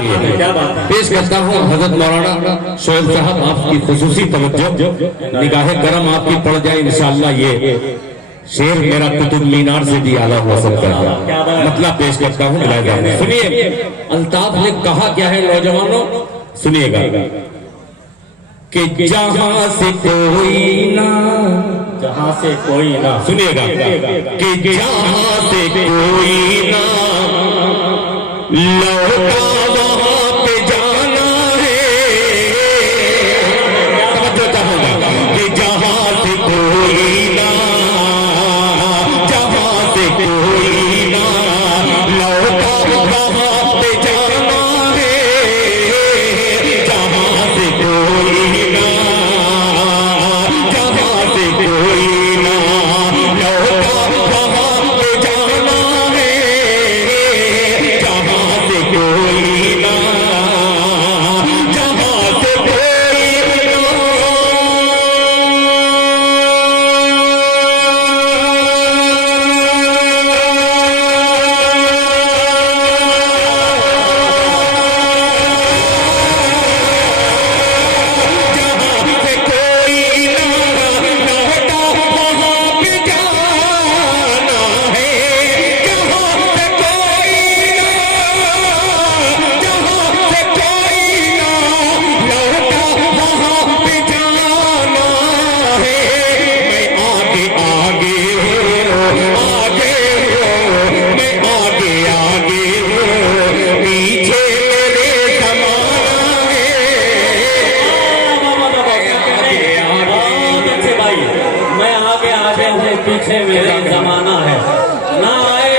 क्या बात है। पेश करता हूँ हजरत मौलाना शोएब साहब, आपकी खुसूसी तवज्जो, निगाह करम आपकी पड़ जाए इंशाअल्लाह। ये शेर मेरा कुतुब मीनार से भी आला हो सकता है। मतलब पेश करता हूँ, सुनिए। अल्ताफ ने कहा क्या है नौजवानों, सुनिएगा कि जहां से कोई ना, जहाँ से कोई ना, सुनिएगा कि जहां से कोई ना लौटा वहां पे जाना है। समझो चाहूंगा कि जहां से कोई ना, जहां से कोई ना लौटा वहां पे जाना है। जहां से कोई ना, जहां से कोई ना लौटा वहां पे जाना है। जहां से कोई ना, जहां से कोई ना। पीछे मेरा जमाना है। नारे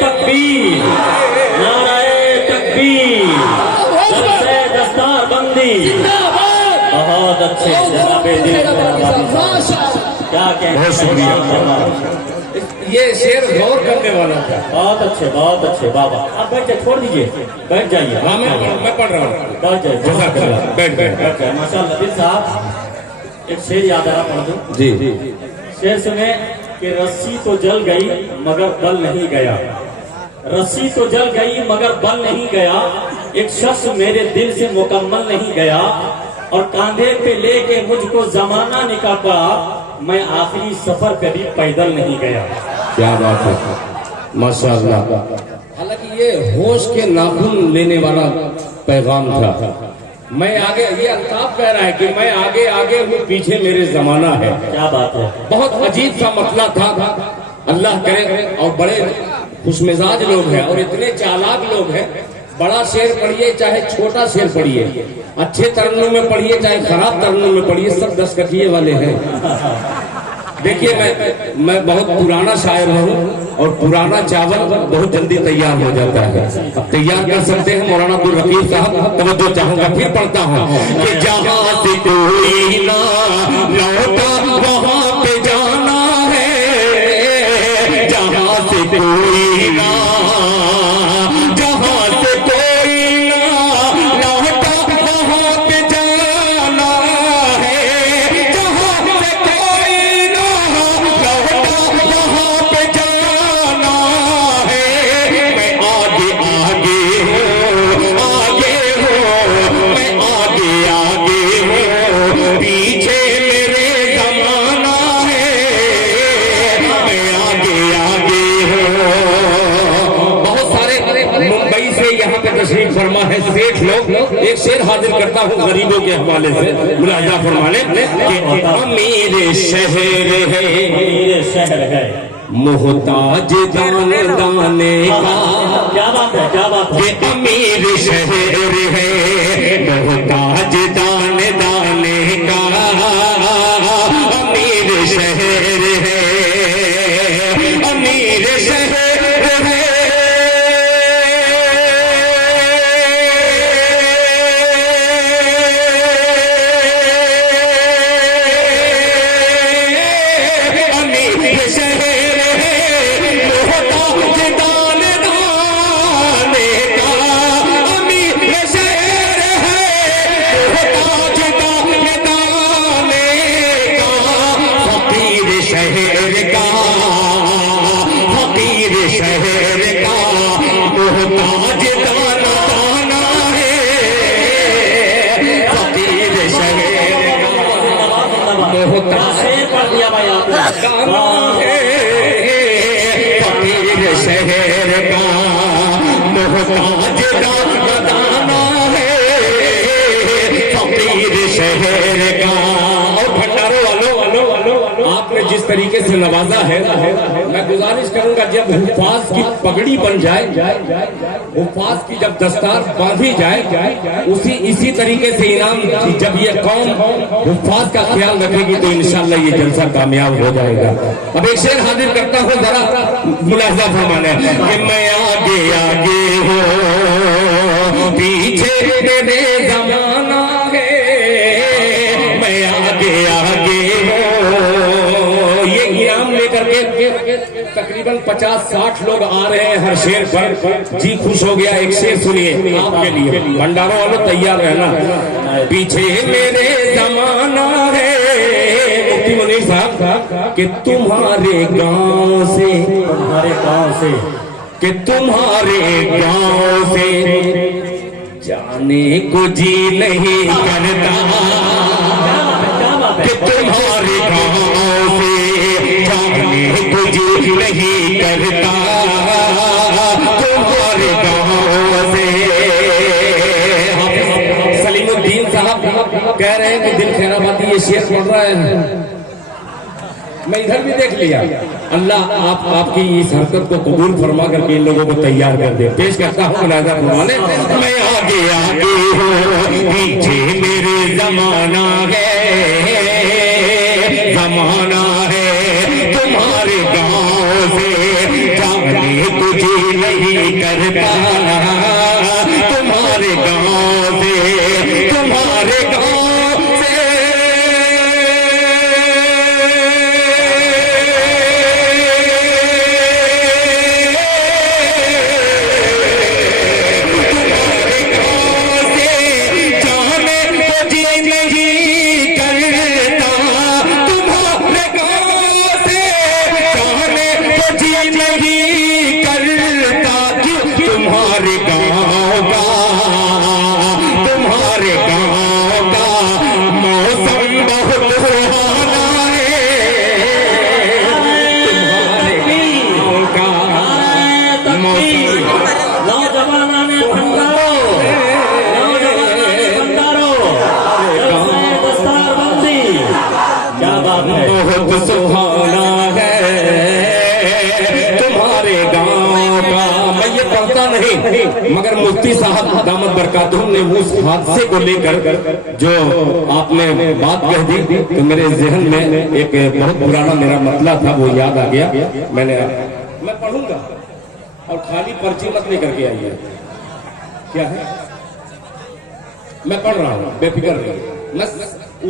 तकबीर, नारे तकबीर, सबसे दस्तार बंदी। बहुत अच्छे जनाबे दिल, क्या कहते हैं। बहुत शुक्रिया। ये शेर गौर करने वाला था। बहुत अच्छे, बहुत अच्छे बाबा। आप बैठ जाइए, छोड़ दीजिए, बैठ जाइए। हाँ, मैं पढ़ रहा हूँ। बैठ जाइए, बैठ जाइए। माशाअल्लाह। दिल साहब, एक शेर याद आ रहा, पढ़ दूं जी। शेर सुने कि रस्सी तो जल गई मगर बल नहीं गया। रस्सी तो जल गई मगर बल नहीं गया। एक शख्स मेरे दिल से मुकम्मल नहीं गया और कांधे पे लेके मुझको जमाना निकाल पड़ा। मैं आखिरी सफर कभी पैदल नहीं गया। क्या बात है, माशाअल्लाह। हालांकि ये होश के नाखून लेने वाला पैगाम था। मैं आगे, ये अल्ताफ कह रहा है कि मैं आगे आगे हूँ, पीछे मेरे जमाना है। क्या बात है। बहुत अजीब सा मसला था। अल्लाह करे, और बड़े खुशमिजाज लोग हैं और इतने चालाक लोग हैं। बड़ा शेर पढ़िए चाहे छोटा शेर पढ़िए, अच्छे तरन्नुम में पढ़िए चाहे खराब तरन्नुम में पढ़िए, सब दस्तखतिये वाले हैं। देखिए, मैं बहुत पुराना शायर हूँ और पुराना चावल बहुत जल्दी तैयार हो जाता है। अब तैयार कर सकते हैं मौलाना अब्दुल रकीब साहब। तवज्जो चाहूंगा, फिर पढ़ता हूँ कि जहाँ से कोई ना लौटा वहाँ पे जाना है। जहाँ से कोई ना, जहाँ से कोई ना लौटा वहाँ पे जाना है। जहाँ से कोई ना लौटा वहाँ पे जाना है। मैं आगे आगे हूँ, आगे हूँ, मैं आगे आगे हूँ, पीछे मेरे जमाना है। मैं आगे आगे हूँ। बहुत सारे मुंबई से यहाँ पे तशरीफ फरमा है सेठ लोग। एक शेर हाजिर करता हूँ गरीबों के हवाले से, मुलाहिजा फरमा लें कि अमीर शहर है, अमीर शहर है, मोहताज दाने दाने का। क्या बात है, क्या बात है। ये अमीर शहर है, मोहताज दाने दाने का। अमीर शहर है, अमीर शहर है। अमीर शहर है, मोहताज दाने दाने का। अमीर शहर फरमाया आपने। गाना है फकीर शहर का, मोहताज का गाना है फकीर शहर का। और भंडारों वालों आपने जिस तरीके से नवाजा है, मैं गुजारिश करूंगा जब हुफ्फाज की पगड़ी बन जाए, हुफ्फाज की जब दस्तार बांधी जाए, इसी तरीके से इनाम जब ये कौम हुफ्फाज का ख्याल रखेगी तो इंशाल्लाह ये जलसा कामयाब हो जाएगा। अब एक शेर हाजिर करता हूँ, जरा मुलाजा फरमाना कि मैं आगे आगे हो पीछे मेरे जमाना है, मैं आगे आगे हो। ये इनाम लेकर के तकरीबन 50-60 लोग आ रहे हैं हर शेर पर। जी खुश हो गया। एक शेर सुनिए आपके लिए, भंडारों वालों तैयार रहना। पीछे मेरे जमाना है, मुफ्ती मुनीर साहब कि तुम्हारे गांव से, कि तुम्हारे गांव से जाने को जी नहीं करता, कि तुम्हारे गांव से जाने को जी नहीं करता, तुम्हारे गांव से। सलीमुद्दीन साहब कह रहे हैं कि दिल खैराबादी ये शेर पढ़ रहा है, मैं इधर भी देख लिया। अल्लाह आपकी इस हरकत को कबूल फरमा करके इन लोगों को तैयार कर दे। पेश करता हूँ मुलाजा फरमाने। मैं आगे आगे हूँ पीछे मेरे जमाना है, जमाना है तुम्हारे गांव से जाने तुझे नहीं करता, तुम्हारे गांव से, तुम्हारे गांव बहुत सुहाना है तुम्हारे गांव का। मैं ये पढ़ता नहीं, मगर मुफ्ती साहब दामद बरकातुहुम ने उस हादसे को लेकर जो आपने बात कह दी तो मेरे जहन में एक बहुत पुराना मेरा मतला था वो याद आ गया। मैं पढ़ूंगा और खाली पर्ची मत लेकर के आइए। क्या है, मैं पढ़ रहा हूँ बेफिक्र रहिए। मैं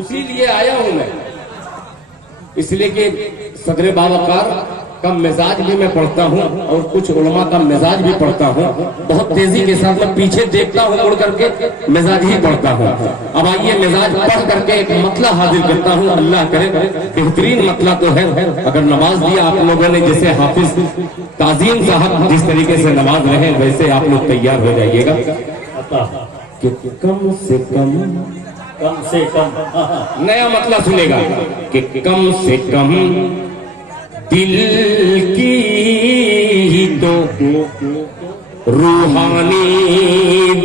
उसी लिए आया हूँ, मैं इसलिए कि सदर बावकार का मिजाज भी मैं पढ़ता हूँ और कुछ उलमा का मिजाज भी पढ़ता हूँ। बहुत तेजी के साथ मैं पीछे देखता हूँ, मुड़ करके मिजाज ही पढ़ता हूँ। अब आइए मिजाज पढ़ करके एक मतला हाजिर करता हूँ। अल्लाह करे बेहतरीन मतला तो है। अगर नमाज दिया आप लोगों ने, जैसे हाफिज ताजीम साहब जिस तरीके से नमाज रहे वैसे आप लोग तैयार हो जाइएगा। कम से कम नया मतलब सुनेगा कि कम से कम दिल की तो रूहानी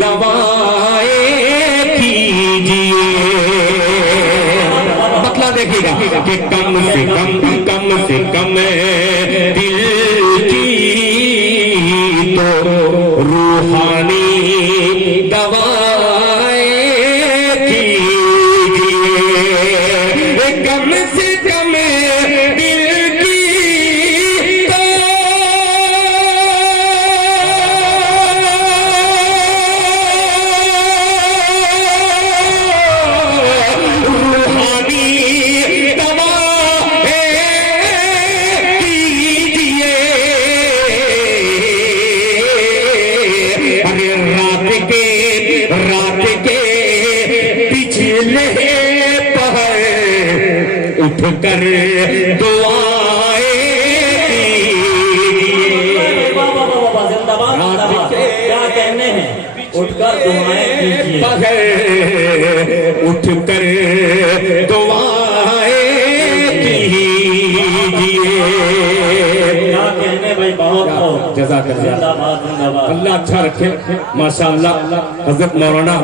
दवाएं कीजिए। मतलब देखिएगा कि कम से कम दिल की तो रूहानी दवाएं कर दुआएं क्या कहने हैं, उठकर दुआएं कीजिए, उठकर दुआएं कीजिए। कर दिया। जिंदाबाद जिंदाबाद। अल्लाह अच्छा रखे माशाअल्लाह। हजरत मौलाना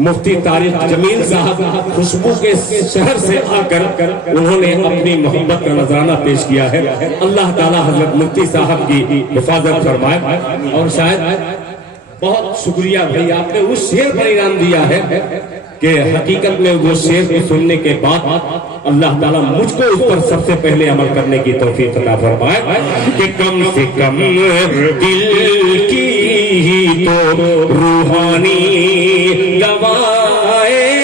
मुफ्ती तारिक जमील साहब खुशबू के शहर से आकर उन्होंने अपनी मोहब्बत का नजराना पेश किया है। अल्लाह ताला हजरत मुफ्ती साहब की हिफाजत फरमाए। और शायद बहुत शुक्रिया भाई, आपने उस शेर पर इनाम दिया है कि हकीकत में वो शेर को सुनने के बाद अल्लाह ताला मुझको उस पर सबसे पहले अमल करने की तौफीक अता फरमाए कि कम से कम दिल की ही तो रूहानी दवाएं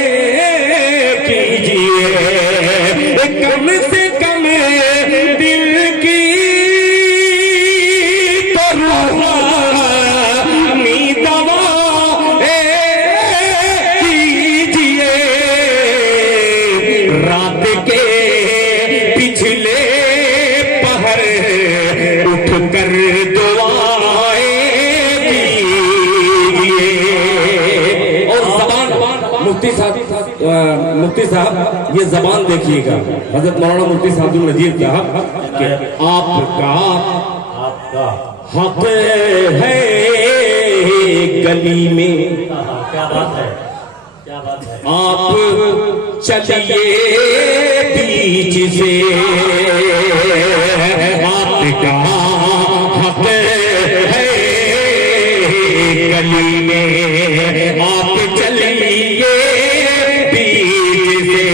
कीजिए, कम से कम दिल की तो रूहानी दवाएं कीजिए, रात के पिछले पहर उठकर दुआएं कीजिए। और जबान मुफ्ती साहब ये जबान देखिएगा, हजरत मौलाना मुफ्ती साहब नजीर साहब कि आपका हक है गली में, क्या बात है, क्या बात है। आप चलिए बीच से, आपका हक है गली में, आप चलिए बीच से,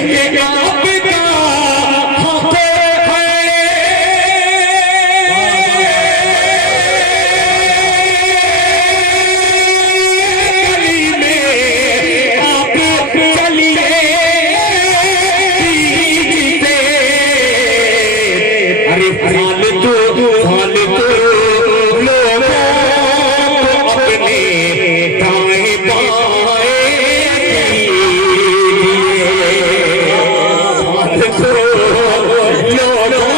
कि आपका हक है गली में, आप चलिए बीच से। अरे फालतू लोगों को अपने दाएं बाएं फालतू लोगों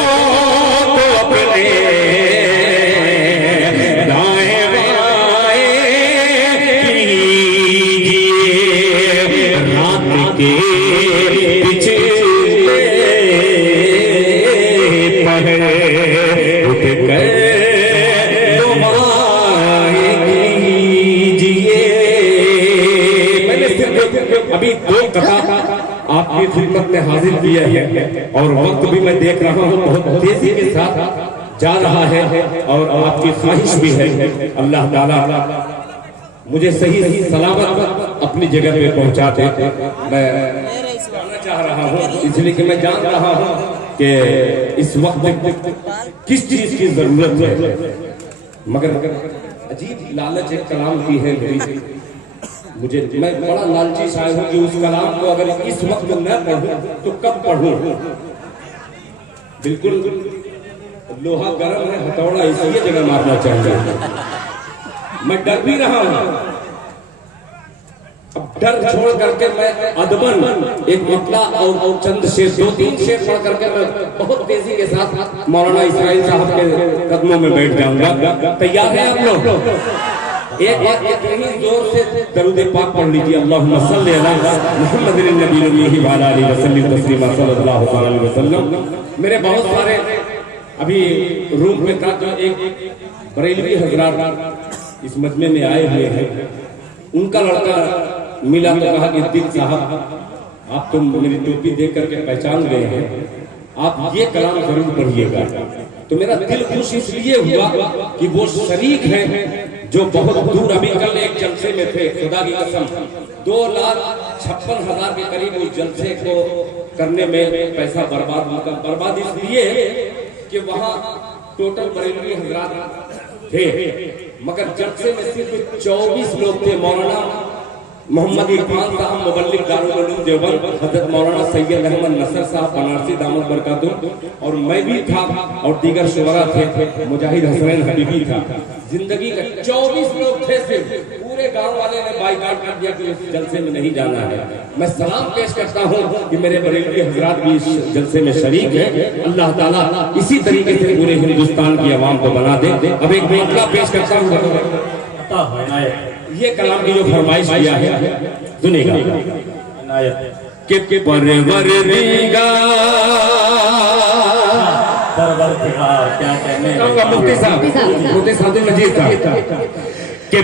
को अपने दाएं बाएं कीजिए, रात के पिछले पहर उठकर दुआएं कीजिए। मैंने सिर्फ अभी दो कथा आपकी खिदमत में हाजिर किया है और वक्त भी मैं देख रहा हूँ बहुत तेजी के साथ जा रहा है और आपकी ख्वाहिश भी है अल्लाह ताला मुझे सही सलामत अपनी जगह पे पहुंचा दे। मैं जाना चाह रहा हूँ इसलिए कि मैं जान रहा हूँ कि इस वक्त किस चीज की जरूरत है, मगर अजीब लालच एक कलाम की है मुझे। मैं बड़ा लालची शायर हूँ कि उस कलाम को अगर इस वक्त न पढ़ूं तो कब पढ़ूं। बिल्कुल लोहा गर्म है, हथौड़ा इसलिए जगह मारना चाहिए। मैं डर भी रहा हूं, अब डर छोड़ करके मैं अदबन एक मतला और चंद शेर, दो तीन शेर पढ़ करके मैं बहुत तेजी के साथ मौलाना इस्माइल साहब के कदमों में बैठ जाऊंगा। तैयार है आप लोग? एक बार इतनी जोर से दरूद पाक पढ़ लीजिए, अल्लाहुम्मा सल्ली अला मुहम्मदिन नबीय्यिही व अला आलिहि वसल्लम तस्लीमा सल्लल्लाहु अलैहि वसल्लम। मेरे बहुत सारे अभी रूम में था जो एक बरेलवी हजरात इस मजमे में आए हुए हैं, उनका लड़का मिला तो कहा कि दिल साहब आप तो मेरी टोपी देख करके पहचान गए हैं, आप ये कलाम जरूर पढ़िएगा। तो मेरा दिल खुश इसलिए हुआ कि वो शरीक हैं जो बहुत दूर, अभी कल एक जलसे में थे, खुदा की कसम 2,56,000 के करीब उस जलसे को करने में पैसा बर्बाद हुआ। बर्बाद इसलिए कि वहाँ टोटल बरेलवी हजरात थे, मगर जलसे में सिर्फ 24 लोग थे। मौलाना मोहम्मद इरफान साहब मुबल्लिग दारुल उलूम देवबंद, हजरत मौलाना सैयद अहमद नसर साहब बनारसी दामद बरकातुहू और मैं भी था और दीगर शुरा थे, मुजाहिद हसनैन हबीबी था। जिंदगी का 24 लोग थे सिर्फ, पूरे गांव वाले ने बाइकाट कर दिया कि इस जलसे में नहीं जाना है। मैं सलाम पेश करता हूँ कि मेरे बरेलवी हजरात भी इस जलसे में शरीक है। अल्लाह ताला इसी तरीके से पूरे हिंदुस्तान की आवाम को बना दे। अब एक मामला पेश करता हूँ, ये कलाम की जो फरमाइश किया है सुनेगा कि परवरदिगार परवरदिगार क्या कहने कहूंगा मुफ्ती साहब मुफ्ती सादुल मजीद साहब कि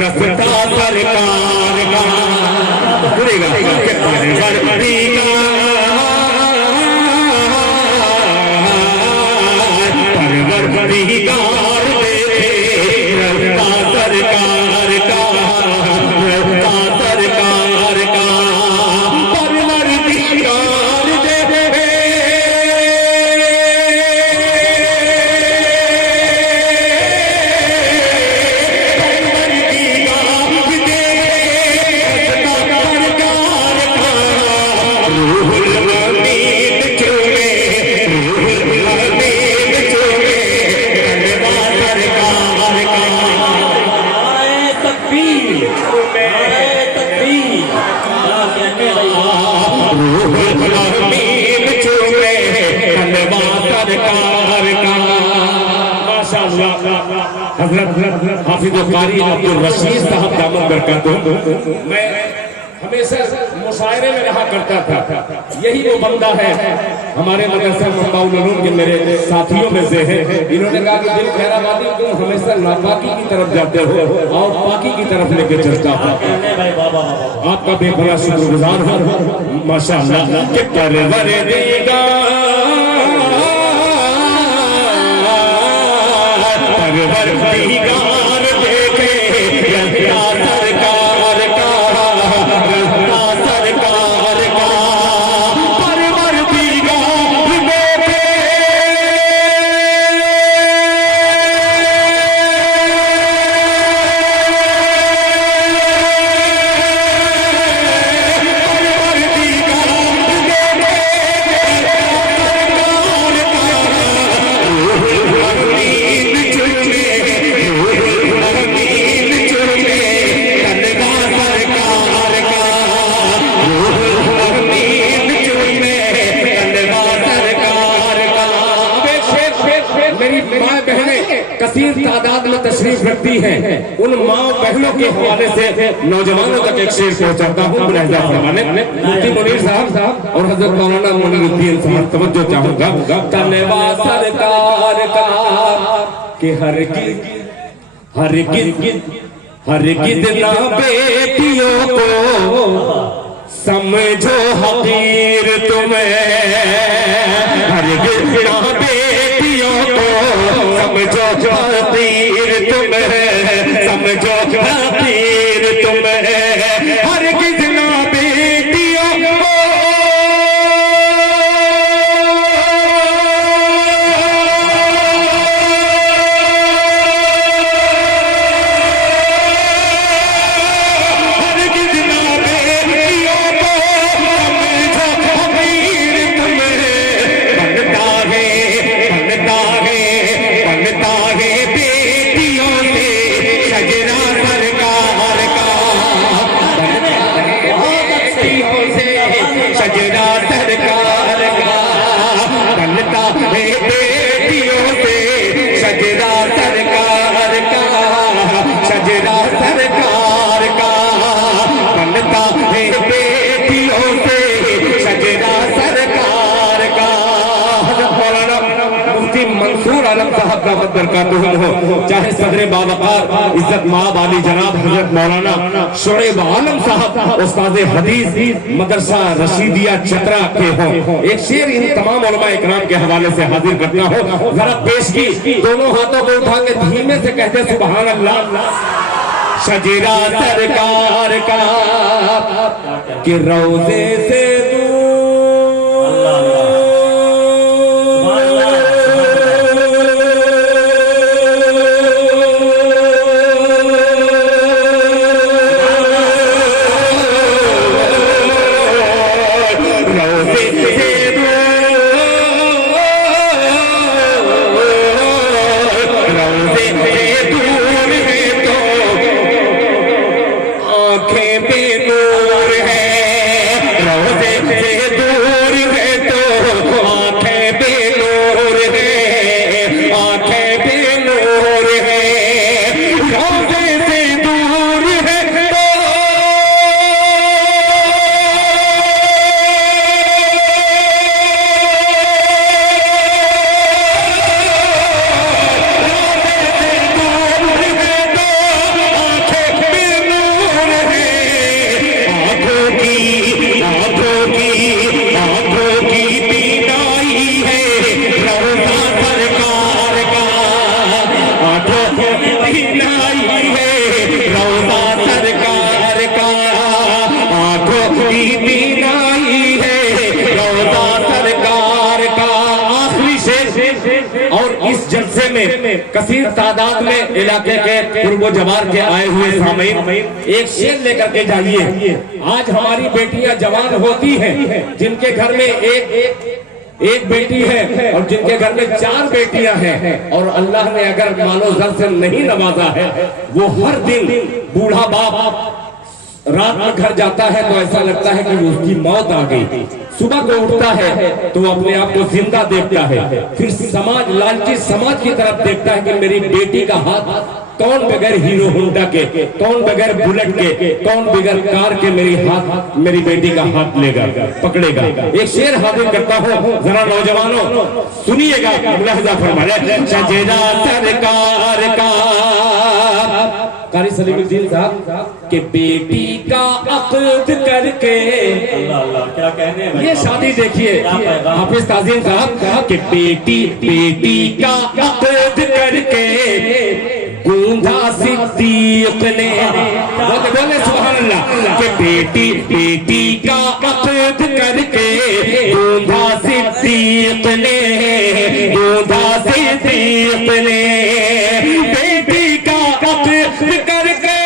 रसता सरकार का सुनेगा परवरदिगार रसता सरकार का रसता सरकार का परवरदिगार हजरत हाफिज कारी अब्दुल रशीद साहब दामद बरकतुह। मैं हमेशा मुशायरे में रहा करता था, यही वो बंदा है हमारे मदरसा मंबाउल उलूम के मेरे साथियों में से है। इन्होंने कहा कि दिल खैराबादी तुम हमेशा नापाकी की तरफ जाते हो और पाकी की तरफ लेके चलता हो। आपका बेपनाह शुक्रगुजार हो माशाअल्लाह कि परवरदिगार देखे रस्ता सरकार का रस्ता सरकार का परवरदिगार देखे कसीर तादाद में तशरीफ रखती हैं, उन माँ बहनों के हवाले से नौजवानों तक एक शेर पहुंचाता हूँ मुलाहिजा फरमाने। मुफ्ती मुनीर साहब और हजरत मौलाना मोइनुद्दीन साहब तवज्जो चाहूंगा। धन्यवाद सरकार का कि हर गिद ना बेटियों को समझो हकीर तुम्हें, हर गिद ना बेटियों को समझो हकीर तुम्हें, समझो हकीर तुम्हें, हर गिद ना बेटियों को चाहे सदर बावकार इज्जत माब आली जनाब हजरत मौलाना शुएब आलम साहब उस्ताद हदीस मदरसा रशीदिया चतरा के हो। एक शेर इन तमाम उलमा इकराम के हवाले से हाजिर करता हो, जरा पेश की दोनों हाथों को उठा के धीमे से कहते सुभान अल्लाह। शजीरा सरकार का कि रोजे से दूर आंखें बेनूर है, रोजे से दूर है तो आंखें बेनूर है, आंखें बेनूर है, रोजे से दूर है तो और इस जलसे में कसीर तादाद में इलाके के पूर्व जवार के आए हुए सामईन एक शेर लेकर के जाइए। आज हमारी बेटियां जवान होती हैं, जिनके घर में एक बेटी है और जिनके घर में 4 बेटियां हैं, और अल्लाह ने अगर मालो जर से नहीं नवाजा है, वो हर दिन बूढ़ा बाप रात में घर जाता है तो ऐसा लगता है कि उसकी मौत आ गई। सुबह को उठता है तो अपने आप को जिंदा देखता है, फिर समाज, लालची समाज की तरफ देखता है कि मेरी बेटी का हाथ कौन बगैर हीरो होंडा के, कौन बगैर बुलेट के, कौन बगैर कार के मेरी बेटी का हाथ लेगा, पकड़ेगा। एक शेर हाजिर करता हूँ, जरा नौजवानों सुनिएगा। लहजा फरमाए सजेदा सरकार का कारी सलीमुद्दीन साहब के बेटी का अक़द करके, अल्लाह अल्लाह क्या कहने हैं भाई। ये शादी देखिए हाफिज ताज़ीम साहब के बेटी का अक़द करके गूंजा सिद्दीक ने, बोले सुभान अल्लाह, के बेटी का अक़द करके गूंजा सिद्दीक ने, गूंजा सिद्दीक ने, बेटी का अक़द करके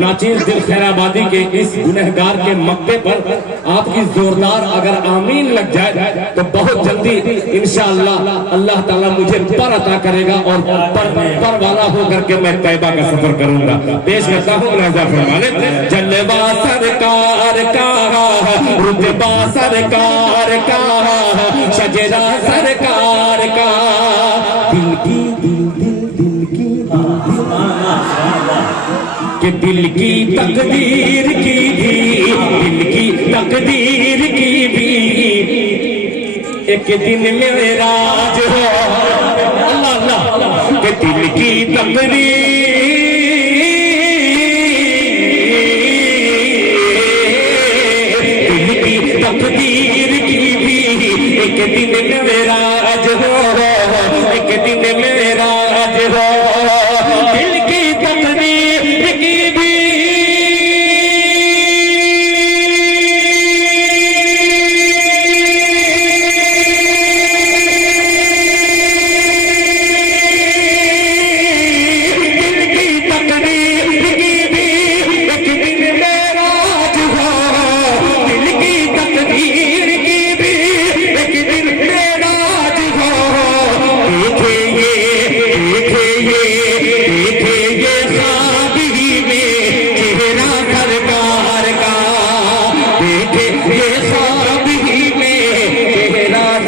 नाचीज दिल खैराबादी के इस गुनहगार के मक्ते पर आपकी जोरदार अगर आमीन लग जाए तो बहुत जल्दी इंशाअल्लाह अल्लाह ताला मुझे पर अता करेगा और पर वाला होकर के मैं तैबा का सफर करूंगा। पेश करता हूँ लहजा फरमाने जलवा सरकार का, रुतबा सरकार का, शजरा सरकार का, दिल की कि दिल की तकदीर की भी, दिल की तकदीर की भी एक दिन मेराज हो, अल्लाह अल्लाह, कि दिल की तकदीर, दिल की तकदीर की भी एक दिन मेराज हो, एक दिन मेराज हो, दिल की तकदीर की भी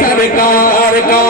सरकार का।